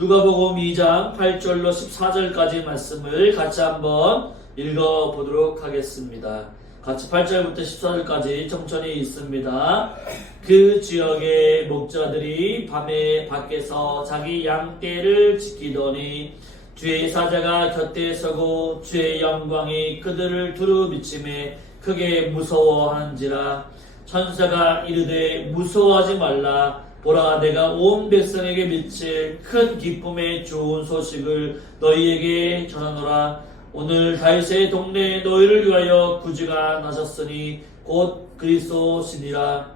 누가복음 2장 8절로 14절까지 말씀을 같이 한번 읽어보도록 하겠습니다. 같이 8절부터 14절까지 천천히 있습니다. 그 지역의 목자들이 밤에 밖에서 자기 양떼를 지키더니 주의 사자가 곁에 서고 주의 영광이 그들을 두루 비침에 크게 무서워하는지라. 천사가 이르되 무서워하지 말라. 보라, 내가 온 백성에게 미칠 큰 기쁨의 좋은 소식을 너희에게 전하노라. 오늘 다윗의 동네에 너희를 위하여 구주가 나셨으니 곧 그리스도시니라.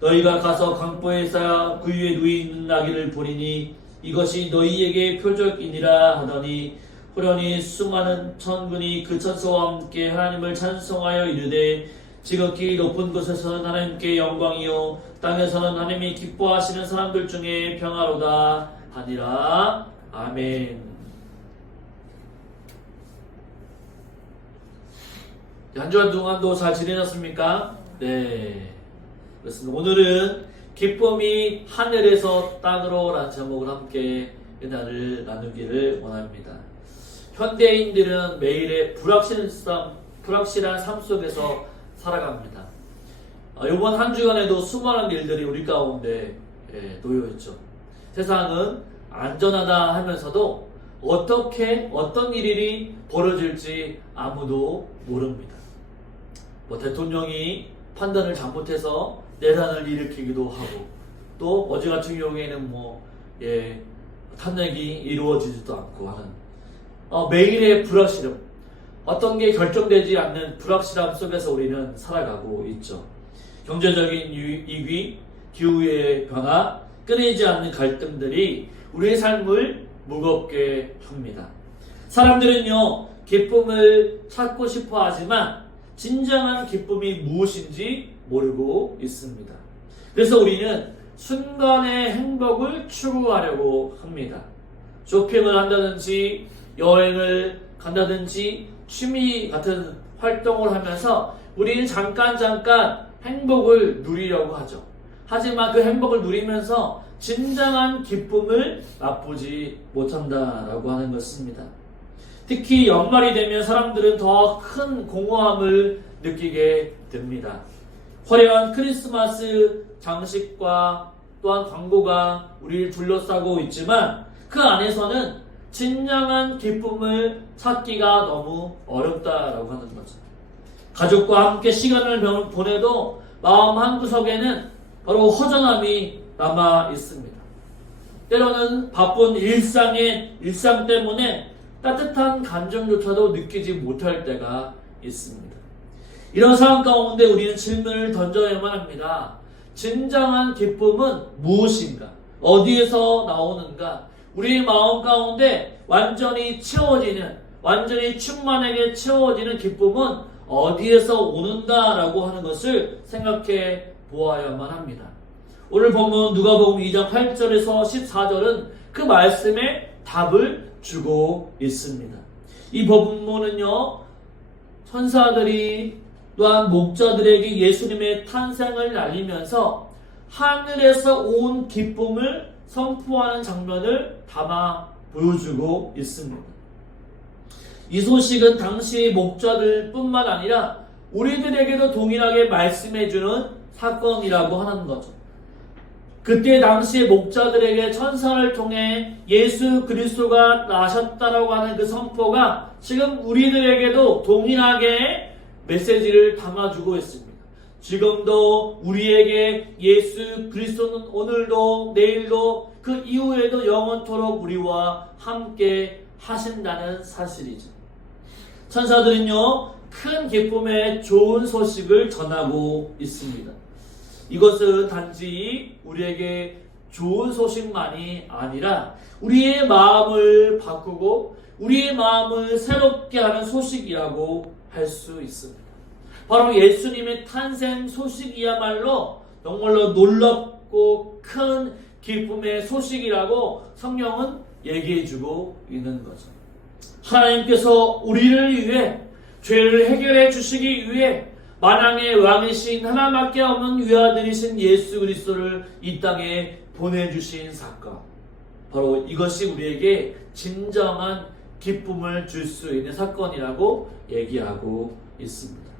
너희가 가서 강보에서 그 위에 누이 있는 나귀를 보리니 이것이 너희에게 표적이니라 하더니 호련히 수많은 천군이 그 천사와 함께 하나님을 찬송하여 이르되 지극히 높은 곳에서는 하나님께 영광이요 땅에서는 하나님이 기뻐하시는 사람들 중에 평화로다 하니라. 아멘. 한 주간 동안도 잘 지내셨습니까? 네, 그렇습니다. 오늘은 기쁨이 하늘에서 땅으로 라는 제목을 함께 은혜를 나누기를 원합니다. 현대인들은 매일의 불확실한 삶 속에서 살아갑니다. 이번 한 주간에도 수많은 일들이 우리 가운데 놓여있죠. 세상은 안전하다 하면서도 어떤 일이 벌어질지 아무도 모릅니다. 대통령이 판단을 잘못해서 내란을 일으키기도 하고, 또 어제 같은 경우에는 탄핵이 이루어지지도 않고 하는 매일의 불확실함, 어떤 게 결정되지 않는 불확실함 속에서 우리는 살아가고 있죠. 경제적인 위기, 기후의 변화, 끊이지 않는 갈등들이 우리의 삶을 무겁게 합니다. 사람들은요, 기쁨을 찾고 싶어 하지만 진정한 기쁨이 무엇인지 모르고 있습니다. 그래서 우리는 순간의 행복을 추구하려고 합니다. 쇼핑을 한다든지 여행을 간다든지 취미 같은 활동을 하면서 우리는 잠깐 행복을 누리려고 하죠. 하지만 그 행복을 누리면서 진정한 기쁨을 맛보지 못한다라고 하는 것입니다. 특히 연말이 되면 사람들은 더 큰 공허함을 느끼게 됩니다. 화려한 크리스마스 장식과 또한 광고가 우리를 둘러싸고 있지만 그 안에서는 진정한 기쁨을 찾기가 너무 어렵다라고 하는 거죠. 가족과 함께 시간을 보내도 마음 한구석에는 바로 허전함이 남아 있습니다. 때로는 바쁜 일상 때문에 따뜻한 감정조차도 느끼지 못할 때가 있습니다. 이런 상황 가운데 우리는 질문을 던져야만 합니다. 진정한 기쁨은 무엇인가? 어디에서 나오는가? 우리의 마음 가운데 완전히 충만하게 채워지는 기쁨은 어디에서 오는가라고 하는 것을 생각해 보아야만 합니다. 오늘 본문 누가복음 2장 8절에서 14절은 그 말씀에 답을 주고 있습니다. 이 본문은요, 천사들이 또한 목자들에게 예수님의 탄생을 알리면서 하늘에서 온 기쁨을 선포하는 장면을 담아 보여주고 있습니다. 이 소식은 당시 목자들 뿐만 아니라 우리들에게도 동일하게 말씀해주는 사건이라고 하는 거죠. 그때 당시의 목자들에게 천사를 통해 예수 그리스도가 나셨다라고 하는 그 선포가 지금 우리들에게도 동일하게 메시지를 담아주고 있습니다. 지금도 우리에게 예수 그리스도는 오늘도 내일도 그 이후에도 영원토록 우리와 함께 하신다는 사실이죠. 천사들은요, 큰 기쁨의 좋은 소식을 전하고 있습니다. 이것은 단지 우리에게 좋은 소식만이 아니라 우리의 마음을 바꾸고 우리의 마음을 새롭게 하는 소식이라고 할 수 있습니다. 바로 예수님의 탄생 소식이야말로 정말로 놀랍고 큰 기쁨의 소식이라고 성경은 얘기해주고 있는 거죠. 하나님께서 우리를 위해 죄를 해결해 주시기 위해 만왕의 왕이신 하나밖에 없는 외아들이신 예수 그리스도를 이 땅에 보내주신 사건. 바로 이것이 우리에게 진정한 기쁨을 줄 수 있는 사건이라고 얘기하고 있습니다.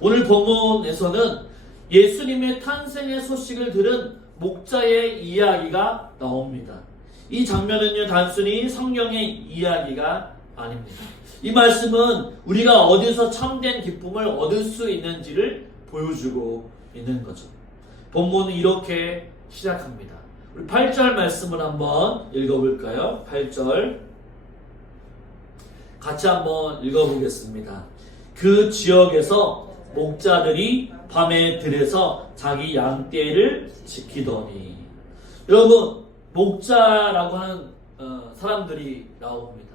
오늘 본문에서는 예수님의 탄생의 소식을 들은 목자의 이야기가 나옵니다. 이 장면은요, 단순히 성경의 이야기가 아닙니다. 이 말씀은 우리가 어디서 참된 기쁨을 얻을 수 있는지를 보여주고 있는 거죠. 본문은 이렇게 시작합니다. 우리 8절 말씀을 한번 읽어볼까요? 8절 같이 한번 읽어보겠습니다. 그 지역에서 목자들이 밤에 들에서 자기 양떼를 지키더니. 여러분, 목자라고 하는 사람들이 나옵니다.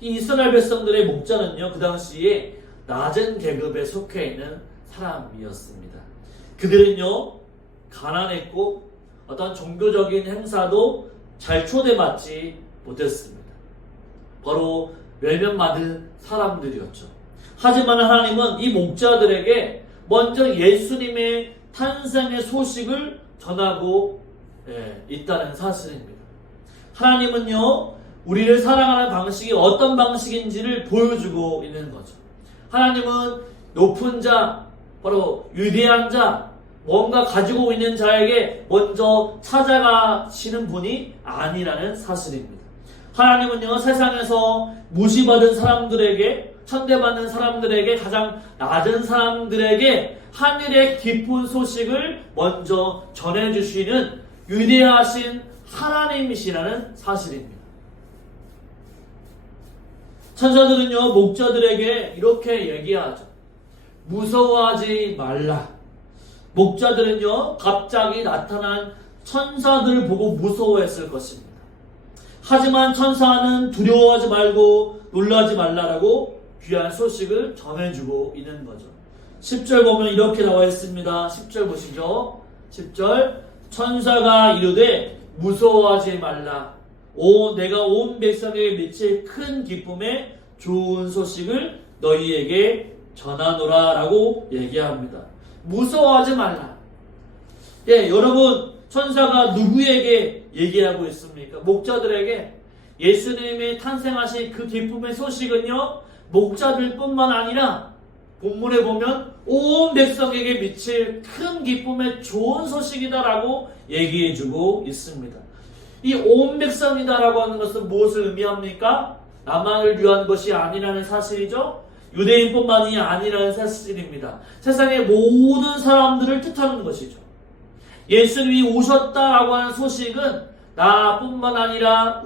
이 이스라엘 백성들의 목자는요, 그 당시에 낮은 계급에 속해 있는 사람이었습니다. 그들은요, 가난했고 어떤 종교적인 행사도 잘 초대받지 못했습니다. 바로 멸명받은 사람들이었죠. 하지만 하나님은 이 목자들에게 먼저 예수님의 탄생의 소식을 전하고 있다는 사실입니다. 하나님은요, 우리를 사랑하는 방식이 어떤 방식인지를 보여주고 있는 거죠. 하나님은 높은 자, 바로 위대한 자, 뭔가 가지고 있는 자에게 먼저 찾아가시는 분이 아니라는 사실입니다. 하나님은요, 세상에서 무시받은 사람들에게, 천대받는 사람들에게, 가장 낮은 사람들에게 하늘의 기쁜 소식을 먼저 전해주시는 위대하신 하나님이시라는 사실입니다. 천사들은요, 목자들에게 이렇게 얘기하죠. 무서워하지 말라. 목자들은요, 갑자기 나타난 천사들을 보고 무서워했을 것입니다. 하지만 천사는 두려워하지 말고 놀라지 말라라고 귀한 소식을 전해주고 있는 거죠. 10절 보면 이렇게 나와 있습니다. 10절 보시죠. 10절 천사가 이르되 무서워하지 말라. 내가 온 백성에게 미칠 큰 기쁨의 좋은 소식을 너희에게 전하노라 라고 얘기합니다. 무서워하지 말라. 여러분, 천사가 누구에게 얘기하고 있습니까? 목자들에게. 예수님이 탄생하신 그 기쁨의 소식은요, 목자들뿐만 아니라 본문에 보면 온 백성에게 미칠 큰 기쁨의 좋은 소식이다라고 얘기해주고 있습니다. 이 온 백성이다라고 하는 것은 무엇을 의미합니까? 나만을 위한 것이 아니라는 사실이죠. 유대인뿐만이 아니라는 사실입니다. 세상의 모든 사람들을 뜻하는 것이죠. 예수님이 오셨다라고 하는 소식은 나뿐만 아니라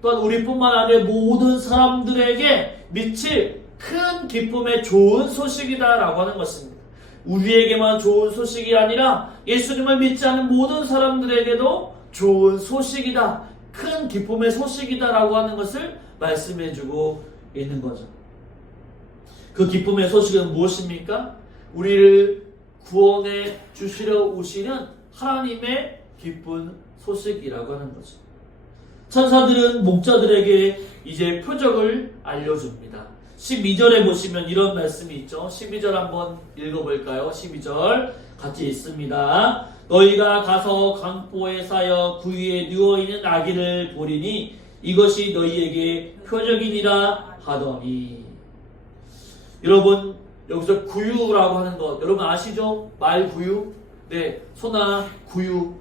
또한 우리뿐만 아니라 모든 사람들에게 미칠 큰 기쁨의 좋은 소식이다라고 하는 것입니다. 우리에게만 좋은 소식이 아니라 예수님을 믿지 않는 모든 사람들에게도 좋은 소식이다, 큰 기쁨의 소식이다라고 하는 것을 말씀해주고 있는 거죠. 그 기쁨의 소식은 무엇입니까? 우리를 구원해 주시려 오시는 하나님의 기쁜 소식이라고 하는 거죠. 천사들은 목자들에게 이제 표적을 알려줍니다. 12절에 보시면 이런 말씀이 있죠. 12절 한번 읽어볼까요? 12절 같이 있습니다. 너희가 가서 강보에 쌓여 구유에 누워있는 아기를 보리니 이것이 너희에게 표적이니라 하더니. 여러분, 여기서 구유라고 하는 것 여러분 아시죠? 말구유, 소나 구유,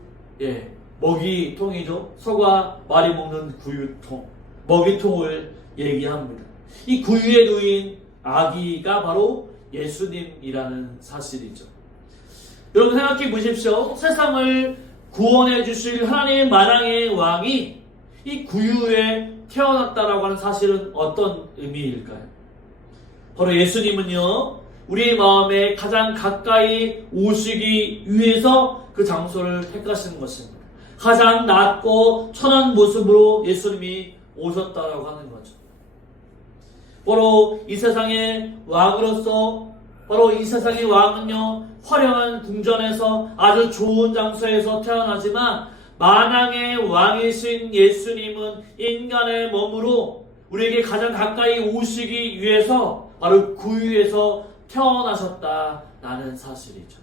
먹이통이죠. 소가 말이 먹는 구유통, 먹이통을 얘기합니다. 이 구유에 누인 아기가 바로 예수님이라는 사실이죠. 여러분 생각해 보십시오. 세상을 구원해 주실 하나님의 만왕의 왕이 이 구유에 태어났다라고 하는 사실은 어떤 의미일까요? 바로 예수님은요, 우리의 마음에 가장 가까이 오시기 위해서 그 장소를 택하시는 것입니다. 가장 낮고 천한 모습으로 예수님이 오셨다라고 하는 거죠. 바로 이 세상의 왕으로서, 바로 이 세상의 왕은요, 화려한 궁전에서 아주 좋은 장소에서 태어나지만 만왕의 왕이신 예수님은 인간의 몸으로 우리에게 가장 가까이 오시기 위해서 바로 구유에서 태어나셨다라는 사실이죠.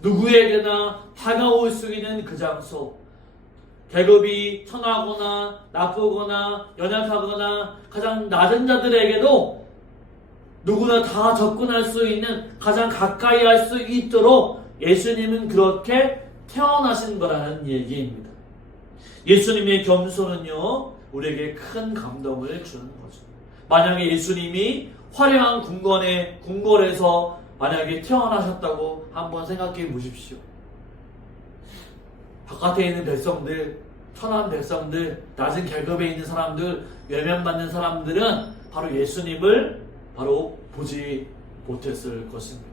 누구에게나 다가올 수 있는 그 장소, 계급이 천하거나 나쁘거나 연약하거나 가장 낮은 자들에게도 누구나 다 접근할 수 있는 가장 가까이 할 수 있도록 예수님은 그렇게 태어나신 거라는 얘기입니다. 예수님의 겸손은요, 우리에게 큰 감동을 주는 거죠. 만약에 예수님이 화려한 궁궐에서 만약에 태어나셨다고 한번 생각해 보십시오. 바깥에 있는 백성들, 천한 백성들, 낮은 계급에 있는 사람들, 외면받는 사람들은 바로 예수님을 바로 보지 못했을 것입니다.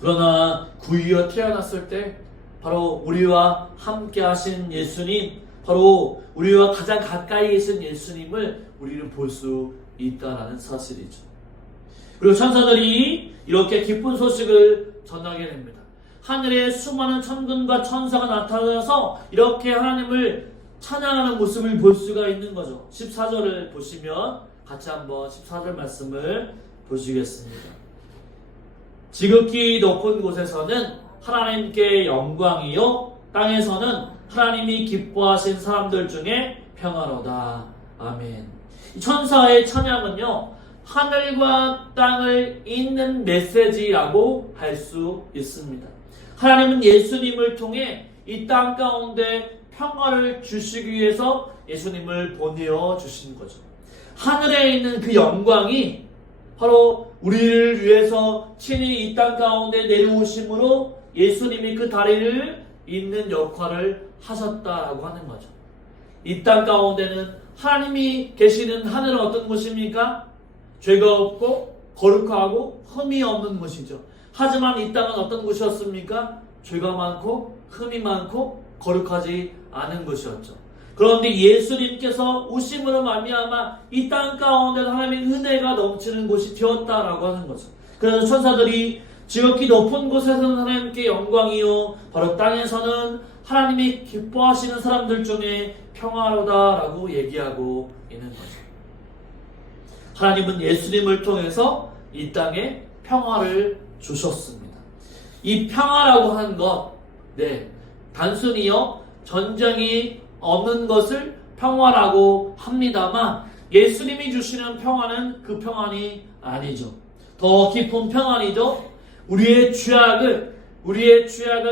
그러나 구유여 태어났을 때 바로 우리와 함께 하신 예수님, 바로 우리와 가장 가까이 계신 예수님을 우리는 볼 수 있다는 사실이죠. 그리고 천사들이 이렇게 기쁜 소식을 전하게 됩니다. 하늘에 수많은 천군과 천사가 나타나서 이렇게 하나님을 찬양하는 모습을 볼 수가 있는 거죠. 14절을 보시면 같이 한번 14절 말씀을 보시겠습니다. 지극히 높은 곳에서는 하나님께 영광이요, 땅에서는 하나님이 기뻐하신 사람들 중에 평화로다. 아멘. 이 천사의 찬양은요, 하늘과 땅을 잇는 메시지라고 할 수 있습니다. 하나님은 예수님을 통해 이 땅 가운데 평화를 주시기 위해서 예수님을 보내어 주신 거죠. 하늘에 있는 그 영광이 바로 우리를 위해서 친히 이 땅 가운데 내려오심으로 예수님이 그 다리를 잇는 역할을 하셨다라고 하는 거죠. 이 땅 가운데는 하나님이 계시는 하늘은 어떤 곳입니까? 죄가 없고 거룩하고 흠이 없는 곳이죠. 하지만 이 땅은 어떤 곳이었습니까? 죄가 많고 흠이 많고 거룩하지 않은 곳이었죠. 그런데 예수님께서 오심으로 말미암아 이 땅 가운데 하나님의 은혜가 넘치는 곳이 되었다라고 하는 거죠. 그래서 천사들이 지극히 높은 곳에서는 하나님께 영광이요, 바로 땅에서는 하나님이 기뻐하시는 사람들 중에 평화로다라고 얘기하고 있는 거죠. 하나님은 예수님을 통해서 이 땅에 평화를 주셨습니다. 이 평화라고 하는 것, 단순히요, 전쟁이 없는 것을 평화라고 합니다만 예수님이 주시는 평화는 그 평안이 아니죠. 더 깊은 평안이죠. 우리의 죄악을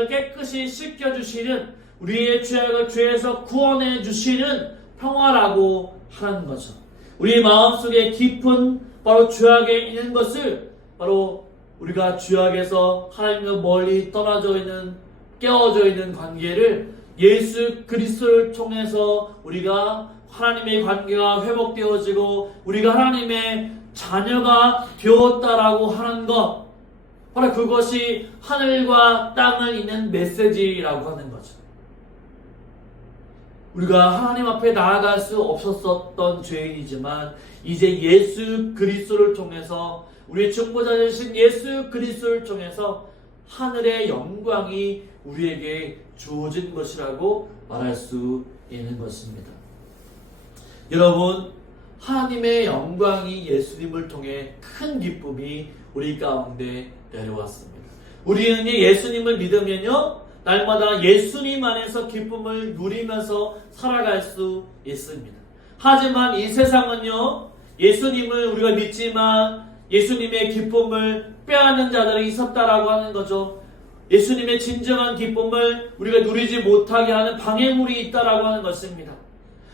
깨끗이 씻겨주시는, 우리의 죄악을 죄에서 구원해 주시는 평화라고 하는 거죠. 우리 마음속에 깊은 바로 죄악에 있는 것을 바로 우리가 죄악에서 하나님과 멀리 떨어져 있는, 깨어져 있는 관계를 예수 그리스도를 통해서 우리가 하나님의 관계가 회복되어지고 우리가 하나님의 자녀가 되었다라고 하는 것, 바로 그것이 하늘과 땅을 잇는 메시지라고 하는 거죠. 우리가 하나님 앞에 나아갈 수 없었던 죄인이지만 이제 예수 그리스도를 통해서, 우리의 중보자 되신 예수 그리스도를 통해서 하늘의 영광이 우리에게 주어진 것이라고 말할 수 있는 것입니다. 여러분, 하나님의 영광이 예수님을 통해 큰 기쁨이 우리 가운데 내려왔습니다. 우리는 예수님을 믿으면요, 날마다 예수님 안에서 기쁨을 누리면서 살아갈 수 있습니다. 하지만 이 세상은요, 예수님을 우리가 믿지만 예수님의 기쁨을 빼앗는 자들이 있었다라고 하는 거죠. 예수님의 진정한 기쁨을 우리가 누리지 못하게 하는 방해물이 있다라고 하는 것입니다.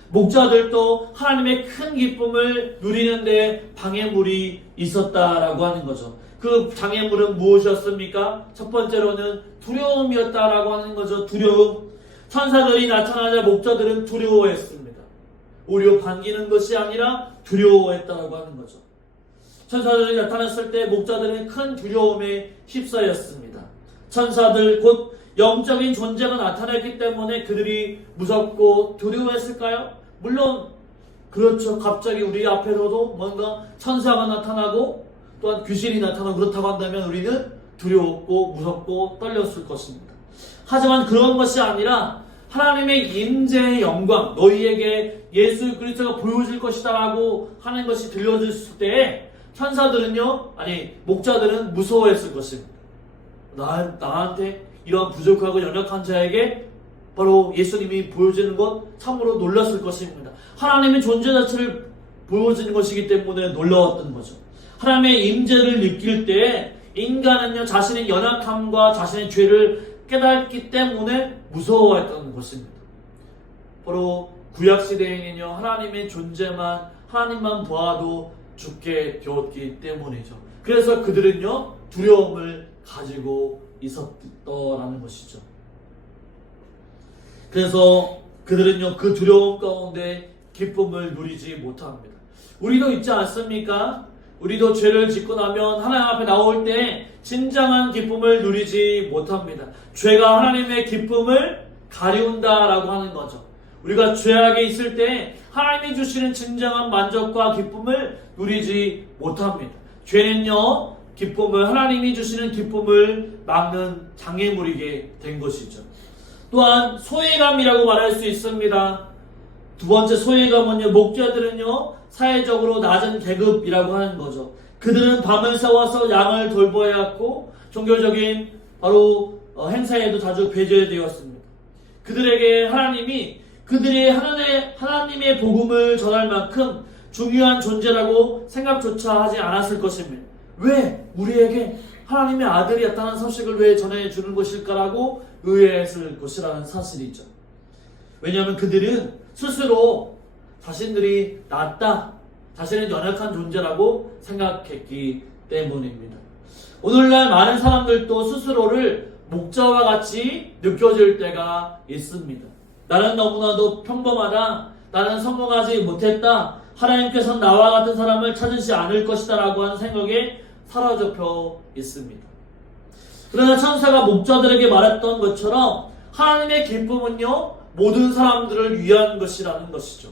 목자들도 하나님의 큰 기쁨을 누리는데 방해물이 있었다라고 하는 거죠. 그 장애물은 무엇이었습니까? 첫 번째로는 두려움이었다라고 하는 거죠. 두려움. 천사들이 나타나자 목자들은 두려워했습니다. 오히려 반기는 것이 아니라 두려워했다라고 하는 거죠. 천사들이 나타났을 때 목자들은 큰 두려움에 휩싸였습니다. 천사들 곧 영적인 존재가 나타났기 때문에 그들이 무섭고 두려워했을까요? 물론 그렇죠. 갑자기 우리 앞에서도 뭔가 천사가 나타나고 또한 귀신이 나타나고 그렇다고 한다면 우리는 두려웠고 무섭고 떨렸을 것입니다. 하지만 그런 것이 아니라 하나님의 임재의 영광, 너희에게 예수 그리스도가 보여질 것이다 라고 하는 것이 들려졌을 때 천사들은요, 목자들은 무서워했을 것입니다. 나한테 이런 부족하고 연약한 자에게 바로 예수님이 보여주는 것 참으로 놀랐을 것입니다. 하나님의 존재 자체를 보여주는 것이기 때문에 놀라웠던 거죠. 하나님의 임재를 느낄 때 인간은요 자신의 연약함과 자신의 죄를 깨닫기 때문에 무서워했던 것입니다. 바로 구약시대에는요 하나님의 존재만 하나님만 보아도 죽게 되었기 때문이죠. 그래서 그들은요 두려움을 가지고 있었더라는 것이죠. 그래서 그들은요 그 두려움 가운데 기쁨을 누리지 못합니다. 우리도 있지 않습니까? 우리도 죄를 짓고 나면 하나님 앞에 나올 때 진정한 기쁨을 누리지 못합니다. 죄가 하나님의 기쁨을 가리운다라고 하는 거죠. 우리가 죄악에 있을 때 하나님이 주시는 진정한 만족과 기쁨을 누리지 못합니다. 죄는요 기쁨을 하나님이 주시는 기쁨을 막는 장애물이게 된 것이죠. 또한 소외감이라고 말할 수 있습니다. 두 번째 소외감은요 목자들은요 사회적으로 낮은 계급이라고 하는 거죠. 그들은 밤을 새워서 양을 돌보아야 했고 종교적인 바로 행사에도 자주 배제되었습니다. 그들에게 하나님이 그들이 하나님의 복음을 전할 만큼 중요한 존재라고 생각조차 하지 않았을 것입니다. 왜 우리에게 하나님의 아들이었다는 소식을 왜 전해주는 것일까라고 의아했을 것이라는 사실이죠. 왜냐하면 그들은 스스로 자신들이 낫다, 자신은 연약한 존재라고 생각했기 때문입니다. 오늘날 많은 사람들도 스스로를 목자와 같이 느껴질 때가 있습니다. 나는 너무나도 평범하다, 나는 성공하지 못했다, 하나님께서는 나와 같은 사람을 찾으시 않을 것이다 라고 하는 생각에 사로잡혀 있습니다. 그러나 천사가 목자들에게 말했던 것처럼 하나님의 기쁨은요 모든 사람들을 위한 것이라는 것이죠.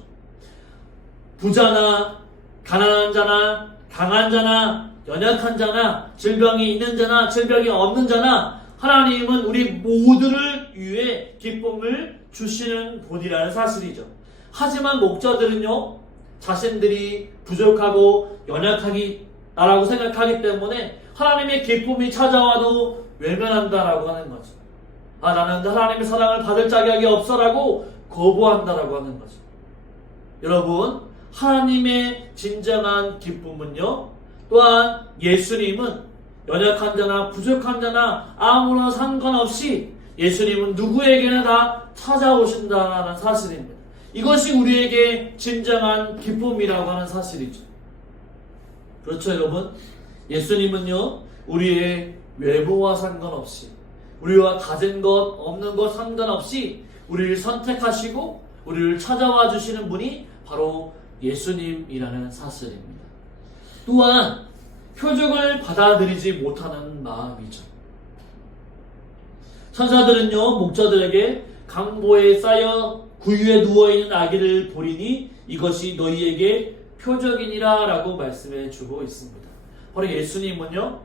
부자나 가난한 자나 강한 자나 연약한 자나 질병이 있는 자나 질병이 없는 자나 하나님은 우리 모두를 위해 기쁨을 주시는 분이라는 사실이죠. 하지만 목자들은요 자신들이 부족하고 연약하다라고 생각하기 때문에 하나님의 기쁨이 찾아와도 외면한다라고 하는 거죠. 나는 하나님의 사랑을 받을 자격이 없어라고 거부한다라고 하는 거죠. 여러분, 하나님의 진정한 기쁨은요 또한 예수님은 연약한 자나 부족한 자나 아무런 상관없이 예수님은 누구에게나 다 찾아오신다는 사실입니다. 이것이 우리에게 진정한 기쁨이라고 하는 사실이죠. 그렇죠, 여러분? 예수님은요 우리의 외모와 상관없이 우리와 가진 것 없는 것 상관없이 우리를 선택하시고 우리를 찾아와 주시는 분이 바로 예수님이라는 사실입니다. 또한 표적을 받아들이지 못하는 마음이죠. 천사들은요 목자들에게 강보에 쌓여 구유에 누워있는 아기를 보리니 이것이 너희에게 표적이니라 라고 말씀해 주고 있습니다. 바로 예수님은요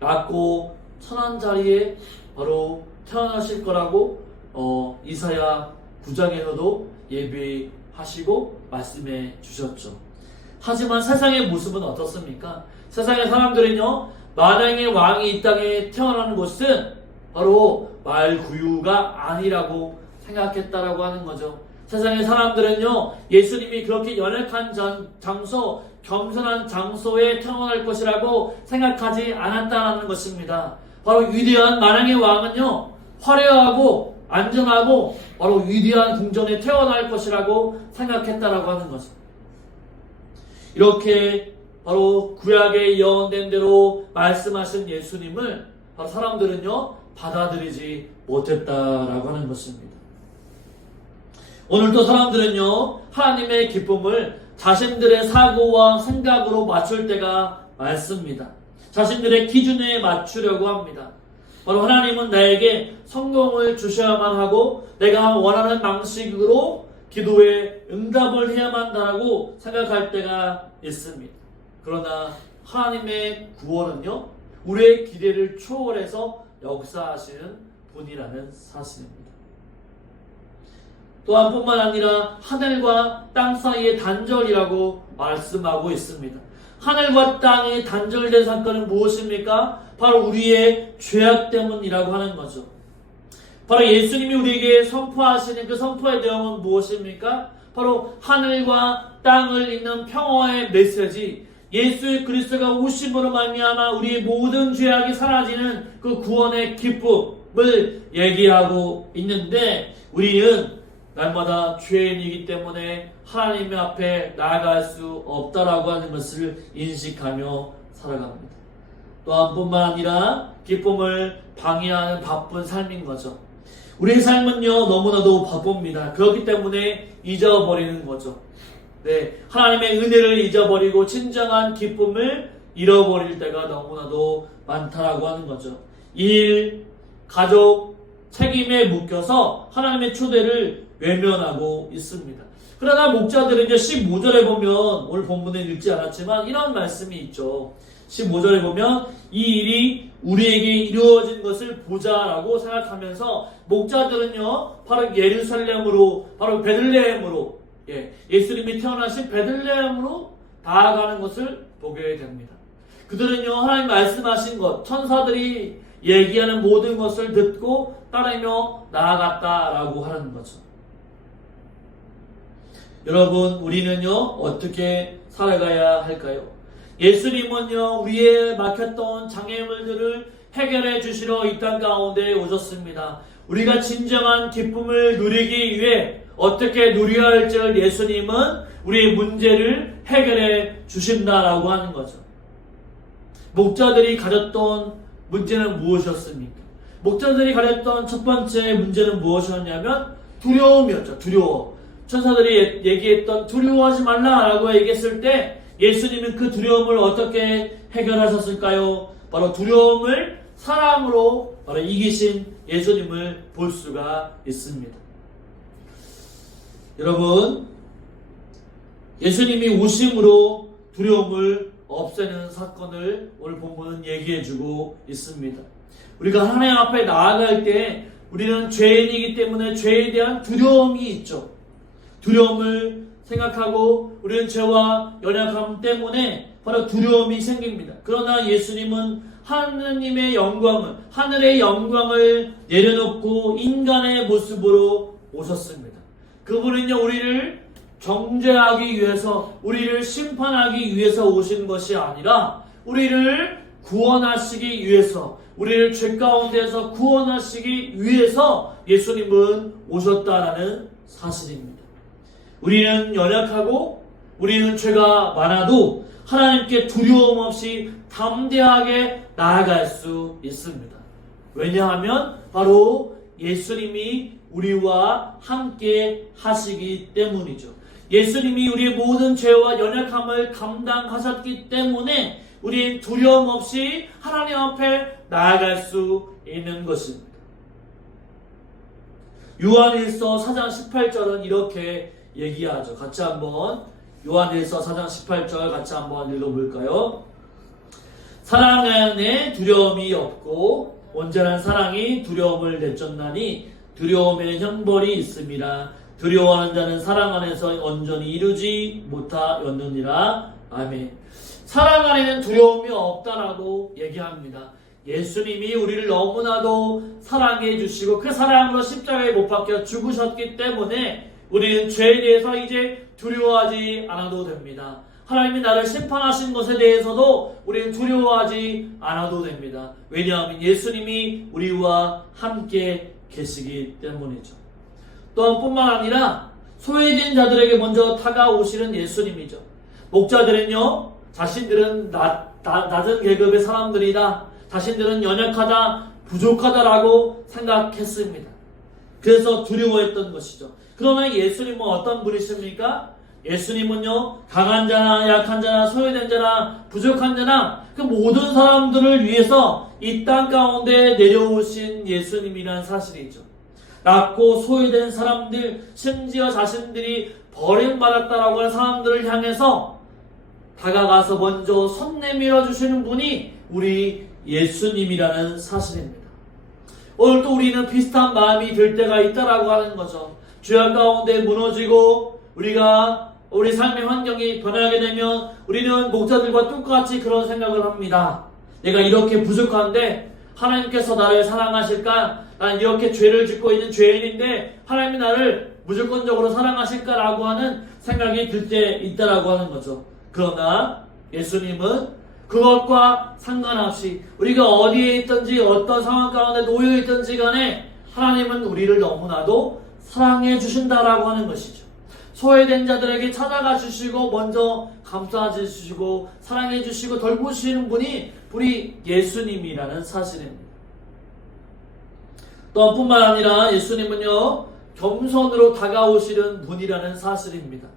낮고 천한 자리에 바로 태어나실 거라고 이사야 9장에서도 예비하시고 말씀해 주셨죠. 하지만 세상의 모습은 어떻습니까? 세상의 사람들은요 만왕의 왕이 이 땅에 태어나는 것은 바로 말구유가 아니라고 생각했다라고 하는 거죠. 세상의 사람들은요 예수님이 그렇게 연약한 장소, 겸손한 장소에 태어날 것이라고 생각하지 않았다는 것입니다. 바로 위대한 만왕의 왕은요 화려하고 안전하고 바로 위대한 궁전에 태어날 것이라고 생각했다라고 하는 거죠. 이렇게 바로 구약에 예언된 대로 말씀하신 예수님을 바로 사람들은요 받아들이지 못했다라고 하는 것입니다. 오늘도 사람들은요 하나님의 기쁨을 자신들의 사고와 생각으로 맞출 때가 많습니다. 자신들의 기준에 맞추려고 합니다. 바로 하나님은 나에게 성공을 주셔야만 하고 내가 원하는 방식으로 기도에 응답을 해야만 한다고 생각할 때가 있습니다. 그러나 하나님의 구원은요 우리의 기대를 초월해서 역사하시는 분이라는 사실입니다. 또한 뿐만 아니라 하늘과 땅 사이의 단절이라고 말씀하고 있습니다. 하늘과 땅이 단절된 사건은 무엇입니까? 바로 우리의 죄악 때문이라고 하는 거죠. 바로 예수님이 우리에게 선포하시는 그 선포의 내용은 무엇입니까? 바로 하늘과 땅을 잇는 평화의 메시지, 예수 그리스도가 오심으로 말미암아 우리의 모든 죄악이 사라지는 그 구원의 기쁨을 얘기하고 있는데, 우리는 날마다 죄인이기 때문에 하나님 앞에 나아갈 수 없다라고 하는 것을 인식하며 살아갑니다. 또한 뿐만 아니라 기쁨을 방해하는 바쁜 삶인 거죠. 우리의 삶은요, 너무나도 바쁩니다. 그렇기 때문에 잊어버리는 거죠. 네, 하나님의 은혜를 잊어버리고 진정한 기쁨을 잃어버릴 때가 너무나도 많다라고 하는 거죠. 일, 가족, 책임에 묶여서 하나님의 초대를 외면하고 있습니다. 그러나 목자들은요, 15절에 보면, 오늘 본문에 읽지 않았지만 이런 말씀이 있죠. 15절에 보면 이 일이 우리에게 이루어진 것을 보자라고 생각하면서 목자들은요, 바로 예루살렘으로, 바로 베들레헴으로, 예수님이 태어나신 베들레헴으로 나아가는 것을 보게 됩니다. 그들은요, 하나님 말씀하신 것, 천사들이 얘기하는 모든 것을 듣고 따르며 나아갔다라고 하는 거죠. 여러분, 우리는요, 어떻게 살아가야 할까요? 예수님은요, 우리의 막혔던 장애물들을 해결해 주시러 이 땅 가운데 오셨습니다. 우리가 진정한 기쁨을 누리기 위해 어떻게 누려야 할지를 예수님은 우리의 문제를 해결해 주신다라고 하는 거죠. 목자들이 가졌던 문제는 무엇이었습니까? 목자들이 가졌던 첫 번째 문제는 무엇이었냐면 두려움이었죠. 두려워. 천사들이 얘기했던 두려워하지 말라라고 얘기했을 때 예수님은 그 두려움을 어떻게 해결하셨을까요? 바로 두려움을 사랑으로 바로 이기신 예수님을 볼 수가 있습니다. 여러분, 예수님이 오심으로 두려움을 없애는 사건을 오늘 본문은 얘기해주고 있습니다. 우리가 하나님 앞에 나아갈 때 우리는 죄인이기 때문에 죄에 대한 두려움이 있죠. 두려움을 생각하고 우리는 죄와 연약함 때문에 바로 두려움이 생깁니다. 그러나 예수님은 하느님의 영광을, 하늘의 영광을 내려놓고 인간의 모습으로 오셨습니다. 그분은요, 우리를 정죄하기 위해서, 우리를 심판하기 위해서 오신 것이 아니라 우리를 구원하시기 위해서, 우리를 죄 가운데서 구원하시기 위해서 예수님은 오셨다라는 사실입니다. 우리는 연약하고 우리는 죄가 많아도 하나님께 두려움 없이 담대하게 나아갈 수 있습니다. 왜냐하면 바로 예수님이 우리와 함께 하시기 때문이죠. 예수님이 우리의 모든 죄와 연약함을 감당하셨기 때문에 우리는 두려움 없이 하나님 앞에 나아갈 수 있는 것입니다. 요한일서 4장 18절은 이렇게 얘기하죠. 같이 한번 요한일서 4장 18절 같이 한번 읽어볼까요? 사랑 안에 두려움이 없고 온전한 사랑이 두려움을 내쫓나니 두려움에는 형벌이 있음이라. 두려워하는 자는 사랑 안에서 온전히 이루지 못하였느니라. 아멘. 사랑 안에는 두려움이 없다라고 얘기합니다. 예수님이 우리를 너무나도 사랑해 주시고 그 사랑으로 십자가에 못 박혀 죽으셨기 때문에 우리는 죄에 대해서 이제 두려워하지 않아도 됩니다. 하나님이 나를 심판하신 것에 대해서도 우리는 두려워하지 않아도 됩니다. 왜냐하면 예수님이 우리와 함께 계시기 때문이죠. 또한 뿐만 아니라 소외된 자들에게 먼저 다가오시는 예수님이죠. 목자들은요, 자신들은 낮은 계급의 사람들이다, 자신들은 연약하다, 부족하다라고 생각했습니다. 그래서 두려워했던 것이죠. 그러나 예수님은 어떤 분이십니까? 예수님은요, 강한 자나 약한 자나 소외된 자나 부족한 자나 그 모든 사람들을 위해서 이 땅 가운데 내려오신 예수님이라는 사실이죠. 낮고 소외된 사람들, 심지어 자신들이 버림받았다라고 하는 사람들을 향해서 다가가서 먼저 손 내밀어 주시는 분이 우리 예수님이라는 사실입니다. 오늘 또 우리는 비슷한 마음이 들 때가 있다라고 하는 거죠. 죄악 가운데 무너지고 우리 삶의 환경이 변하게 되면 우리는 목자들과 똑같이 그런 생각을 합니다. 내가 이렇게 부족한데 하나님께서 나를 사랑하실까? 난 이렇게 죄를 짓고 있는 죄인인데 하나님이 나를 무조건적으로 사랑하실까라고 하는 생각이 들 때 있다라고 하는 거죠. 그러나 예수님은 그것과 상관없이 우리가 어디에 있든지 어떤 상황 가운데 놓여 있든지 간에 하나님은 우리를 너무나도 사랑해 주신다라고 하는 것이죠. 소외된 자들에게 찾아가 주시고 먼저 감싸 주시고 사랑해 주시고 돌보시는 분이 우리 예수님이라는 사실입니다. 또 뿐만 아니라 예수님은요 겸손으로 다가오시는 분이라는 사실입니다.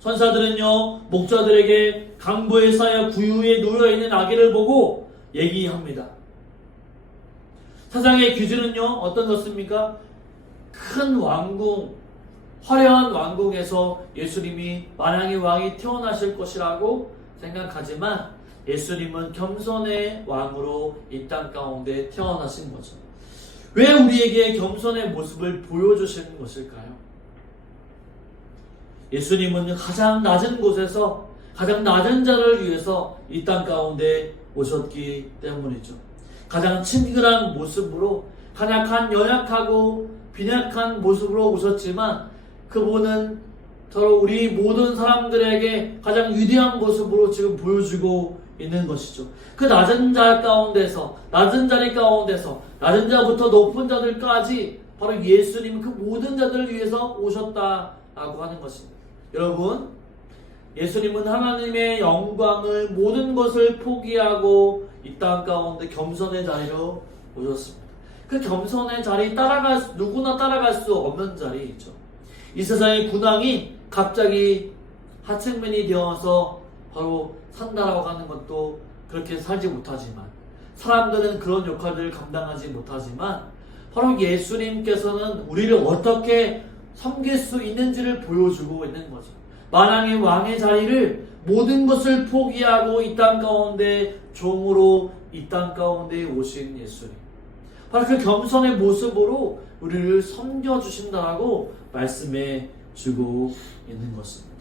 천사들은요 목자들에게 강보에 쌓여 구유에 놓여있는 아기를 보고 얘기합니다. 세상의 기준은요 어떤 것입니까? 큰 왕궁, 화려한 왕궁에서 예수님이 만왕의 왕이 태어나실 것이라고 생각하지만 예수님은 겸손의 왕으로 이 땅 가운데 태어나신 거죠. 왜 우리에게 겸손의 모습을 보여주시는 것일까요? 예수님은 가장 낮은 곳에서 가장 낮은 자를 위해서 이 땅 가운데 오셨기 때문이죠. 가장 친근한 모습으로 가장 연약하고 빈약한 모습으로 오셨지만 그분은 서로 우리 모든 사람들에게 가장 위대한 모습으로 지금 보여주고 있는 것이죠. 그 낮은 자 가운데서 낮은 자리 가운데서 낮은 자부터 높은 자들까지 바로 예수님은 그 모든 자들을 위해서 오셨다라고 하는 것입니다. 여러분, 예수님은 하나님의 영광을 모든 것을 포기하고 이 땅 가운데 겸손의 자리로 오셨습니다. 그 겸손의 자리 누구나 따라갈 수 없는 자리이죠. 이 세상의 군왕이 갑자기 하층민이 되어서 바로 산다라고 하는 것도 그렇게 살지 못하지만 사람들은 그런 역할을 감당하지 못하지만 바로 예수님께서는 우리를 어떻게 섬길 수 있는지를 보여주고 있는 거죠. 만왕의 왕의 자리를 모든 것을 포기하고 이 땅 가운데 종으로 이 땅 가운데 오신 예수님. 바로 그 겸손의 모습으로 우리를 섬겨주신다라고 말씀해 주고 있는 것입니다.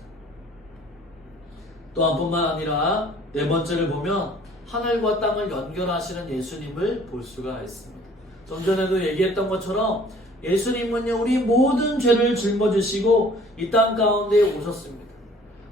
또한 뿐만 아니라 네 번째를 보면 하늘과 땅을 연결하시는 예수님을 볼 수가 있습니다. 좀 전에도 얘기했던 것처럼 예수님은요 우리 모든 죄를 짊어지시고 이 땅 가운데 오셨습니다.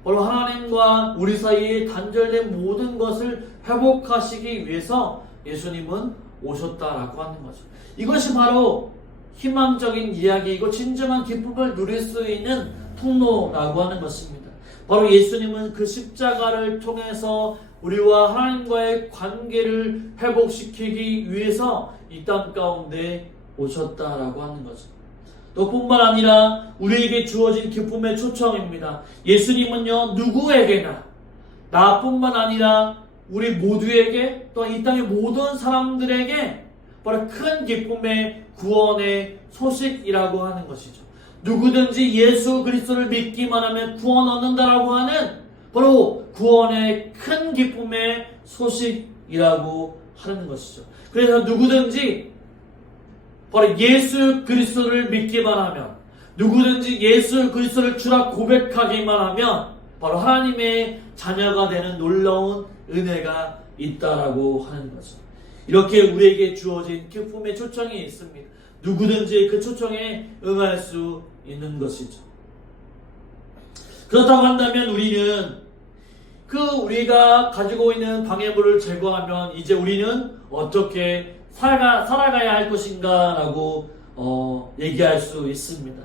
바로 하나님과 우리 사이에 단절된 모든 것을 회복하시기 위해서 예수님은 오셨다라고 하는 거죠. 이것이 바로 희망적인 이야기이고 진정한 기쁨을 누릴 수 있는 통로라고 하는 것입니다. 바로 예수님은 그 십자가를 통해서 우리와 하나님과의 관계를 회복시키기 위해서 이 땅 가운데 오셨다라고 하는 거죠. 또 뿐만 아니라 우리에게 주어진 기쁨의 초청입니다. 예수님은요 누구에게나 나뿐만 아니라 우리 모두에게 또 이 땅의 모든 사람들에게 바로 큰 기쁨의 구원의 소식이라고 하는 것이죠. 누구든지 예수 그리스도를 믿기만 하면 구원 얻는다라고 하는 바로 구원의 큰 기쁨의 소식이라고 하는 것이죠. 그래서 누구든지 바로 예수 그리스도를 믿기만 하면 누구든지 예수 그리스도를 주라 고백하기만 하면 바로 하나님의 자녀가 되는 놀라운 은혜가 있다라고 하는 거죠. 이렇게 우리에게 주어진 기쁨의 초청이 있습니다. 누구든지 그 초청에 응할 수 있는 것이죠. 그렇다고 한다면 우리는 우리가 가지고 있는 방해물을 제거하면 이제 우리는 어떻게 살아가야 할 것인가 라고 얘기할 수 있습니다.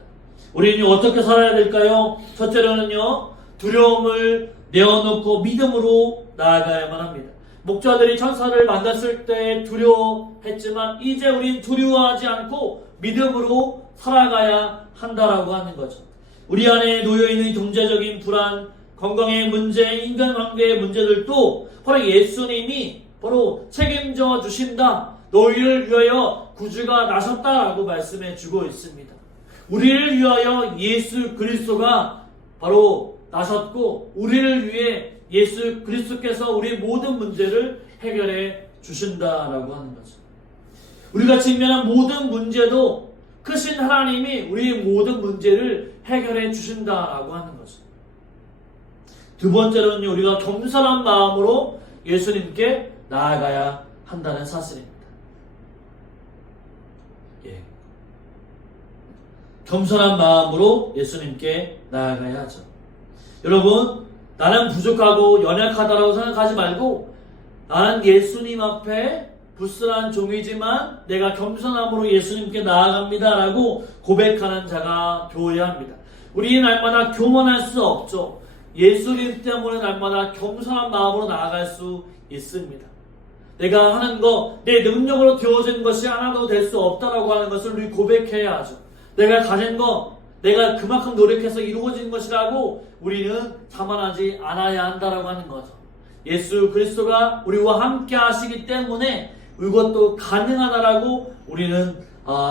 우리는 어떻게 살아야 될까요? 첫째로는요 두려움을 내어놓고 믿음으로 나아가야만 합니다. 목자들이 천사를 만났을 때 두려워했지만 이제 우린 두려워하지 않고 믿음으로 살아가야 한다라고 하는 거죠. 우리 안에 놓여있는 경제적인 불안, 건강의 문제, 인간관계의 문제들도 바로 예수님이 바로 책임져 주신다. 너희를 위하여 구주가 나셨다라고 말씀해 주고 있습니다. 우리를 위하여 예수 그리스도가 바로 나셨고 우리를 위해 예수 그리스도께서 우리의 모든 문제를 해결해 주신다라고 하는 거죠. 우리가 직면한 모든 문제도 크신 하나님이 우리의 모든 문제를 해결해 주신다라고 하는 거죠. 두 번째로는 우리가 겸손한 마음으로 예수님께 나아가야 한다는 사실입니다. 겸손한 마음으로 예수님께 나아가야 하죠. 여러분, 나는 부족하고 연약하다라고 생각하지 말고 나는 예수님 앞에 불순한 종이지만 내가 겸손함으로 예수님께 나아갑니다라고 고백하는 자가 되어야 합니다. 우리는 날마다 교만할 수 없죠. 예수님 때문에 날마다 겸손한 마음으로 나아갈 수 있습니다. 내가 하는 거, 내 능력으로 되어진 것이 하나도 될 수 없다라고 하는 것을 우리 고백해야 하죠. 내가 가진 거, 내가 그만큼 노력해서 이루어진 것이라고 우리는 자만하지 않아야 한다라고 하는 거죠. 예수 그리스도가 우리와 함께 하시기 때문에 이것도 가능하다라고 우리는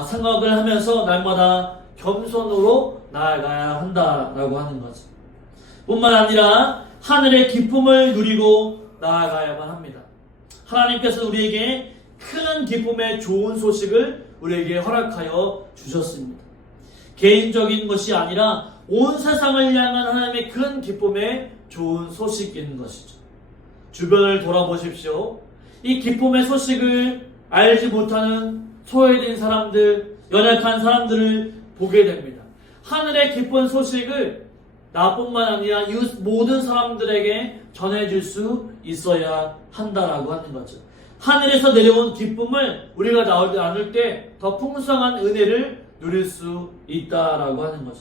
생각을 하면서 날마다 겸손으로 나아가야 한다라고 하는 거죠. 뿐만 아니라 하늘의 기쁨을 누리고 나아가야만 합니다. 하나님께서 우리에게 큰 기쁨의 좋은 소식을 우리에게 허락하여 주셨습니다. 개인적인 것이 아니라 온 세상을 향한 하나님의 큰 기쁨의 좋은 소식인 것이죠. 주변을 돌아보십시오. 이 기쁨의 소식을 알지 못하는 소외된 사람들, 연약한 사람들을 보게 됩니다. 하늘의 기쁜 소식을 나뿐만 아니라 이웃 모든 사람들에게 전해줄 수 있어야 한다라고 하는 거죠. 하늘에서 내려온 기쁨을 우리가 나눌 때 더 풍성한 은혜를 누릴 수 있다라고 하는 거죠.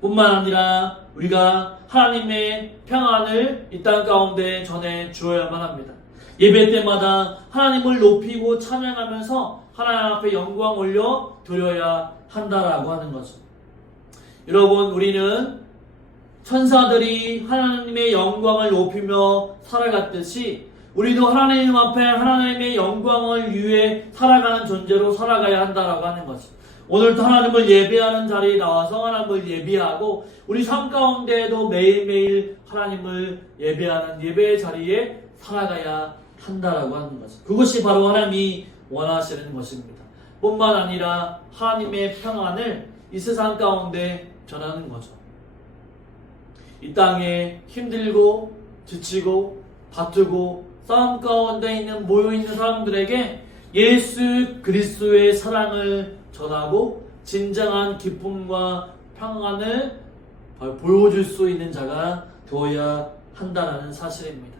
뿐만 아니라 우리가 하나님의 평안을 이 땅 가운데 전해 주어야만 합니다. 예배 때마다 하나님을 높이고 찬양하면서 하나님 앞에 영광 올려 드려야 한다라고 하는 거죠. 여러분, 우리는 천사들이 하나님의 영광을 높이며 살아갔듯이 우리도 하나님 앞에 하나님의 영광을 위해 살아가는 존재로 살아가야 한다라고 하는 거죠. 오늘도 하나님을 예배하는 자리에 나와서 하나님을 예배하고 우리 삶 가운데에도 매일매일 하나님을 예배하는 예배의 자리에 살아가야 한다라고 하는 거죠. 그것이 바로 하나님이 원하시는 것입니다. 뿐만 아니라 하나님의 평안을 이 세상 가운데 전하는 거죠. 이 땅에 힘들고 지치고 다투고 싸움 가운데 모여있는 사람들에게 예수 그리스도의 사랑을 전하고 진정한 기쁨과 평안을 보여줄 수 있는 자가 되어야 한다는 사실입니다.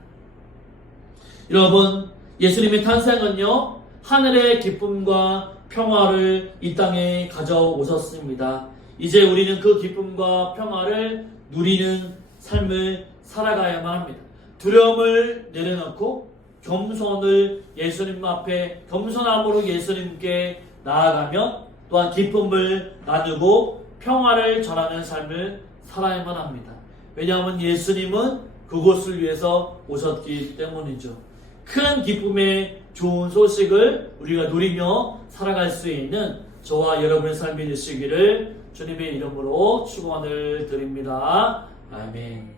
여러분, 예수님의 탄생은요, 하늘의 기쁨과 평화를 이 땅에 가져오셨습니다. 이제 우리는 그 기쁨과 평화를 누리는 삶을 살아가야만 합니다. 두려움을 내려놓고 겸손을 예수님 앞에 겸손함으로 예수님께 나아가며 또한 기쁨을 나누고 평화를 전하는 삶을 살아야만 합니다. 왜냐하면 예수님은 그곳을 위해서 오셨기 때문이죠. 큰 기쁨의 좋은 소식을 우리가 누리며 살아갈 수 있는 저와 여러분의 삶이 되시기를 주님의 이름으로 축원을 드립니다. 아멘.